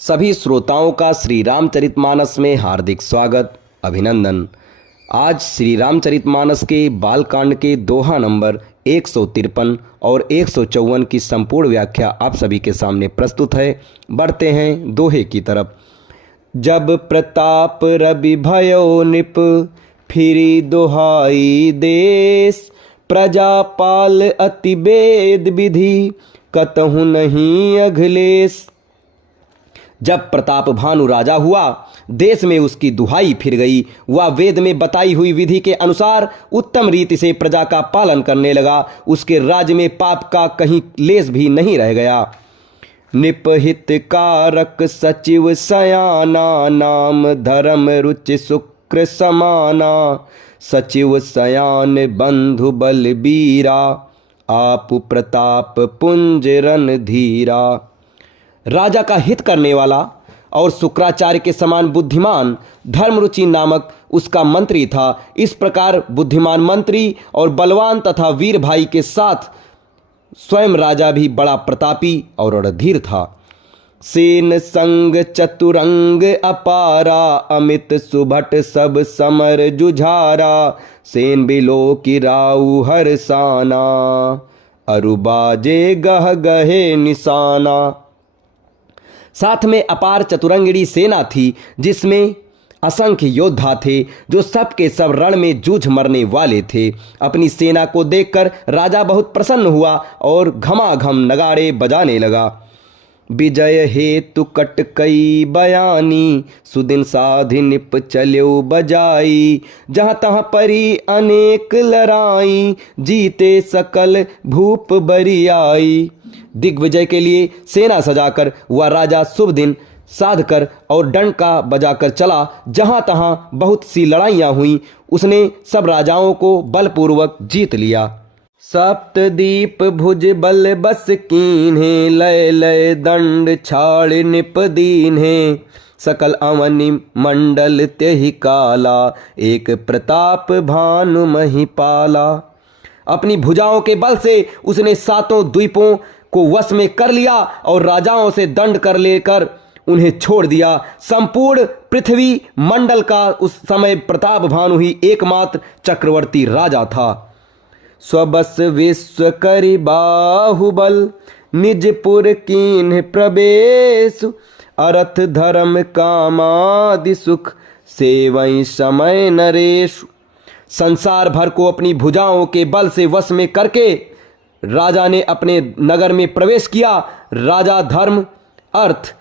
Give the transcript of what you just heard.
सभी श्रोताओं का श्री रामचरितमानस में हार्दिक स्वागत, अभिनंदन। आज श्री रामचरितमानस के बालकांड के दोहा नंबर 153 और 154 की संपूर्ण व्याख्या आप सभी के सामने प्रस्तुत है। बढ़ते हैं दोहे की तरफ। जब प्रताप रवि भयो निप, फिरी दोहाई देश, प्रजापाल अति वेद विधि, कतहु नहीं अखिलेश। जब प्रताप भानु राजा हुआ, देश में उसकी दुहाई फिर गई। वह वेद में बताई हुई विधि के अनुसार उत्तम रीति से प्रजा का पालन करने लगा। उसके राज्य में पाप का कहीं लेस भी नहीं रह गया। निपहित कारक सचिव सयाना, नाम धर्म रुचि शुक्र समाना, सचिव सयान बंधु बल बीरा, आप प्रताप पुंज रन धीरा। राजा का हित करने वाला और शुक्राचार्य के समान बुद्धिमान धर्मरुचि नामक उसका मंत्री था। इस प्रकार बुद्धिमान मंत्री और बलवान तथा वीर भाई के साथ स्वयं राजा भी बड़ा प्रतापी और रणधीर था। सेन संग चतुरंग अपारा, अमित सुभट सब समर जुझारा, सेन बिलो की राउ हरसाना, अरुबाजे गह गहे निशाना। साथ में अपार चतुरंगिणी सेना थी, जिसमें असंख्य योद्धा थे जो सब के सब रण में जूझ मरने वाले थे। अपनी सेना को देखकर राजा बहुत प्रसन्न हुआ और घमाघम नगाड़े बजाने लगा। विजय हेतु कटकई बयानी, सुदिन साधि निप चल्यो बजाई, जहाँ तहाँ परी अनेक लड़ाई, जीते सकल भूप बरियाई। दिग्विजय के लिए सेना सजाकर वह राजा शुभ दिन साध कर और डंका बजाकर चला। जहां तहां बहुत सी लड़ाइयां हुई, उसने सब राजाओं को बलपूर्वक जीत लिया। सप्तदीप भुज बल बस कीन्हे, लय लय दंड छाड़ निप दीन्हे, सकल अवनि मंडल तेहि काला, एक प्रताप भानु महिपाला। अपनी भुजाओं के बल से उसने सातों द्वीपों को वश में कर लिया और राजाओं से दंड कर लेकर उन्हें छोड़ दिया। संपूर्ण पृथ्वी मंडल का उस समय प्रताप भानु ही एकमात्र चक्रवर्ती राजा था। स्वबस विश्व करि बाहुबल, निजपुर कीन्ह प्रवेश, अरथ धर्म कामादि सुख, सेवई समय नरेश। संसार भर को अपनी भुजाओं के बल से वश में करके राजा ने अपने नगर में प्रवेश किया। राजा धर्म, अर्थ,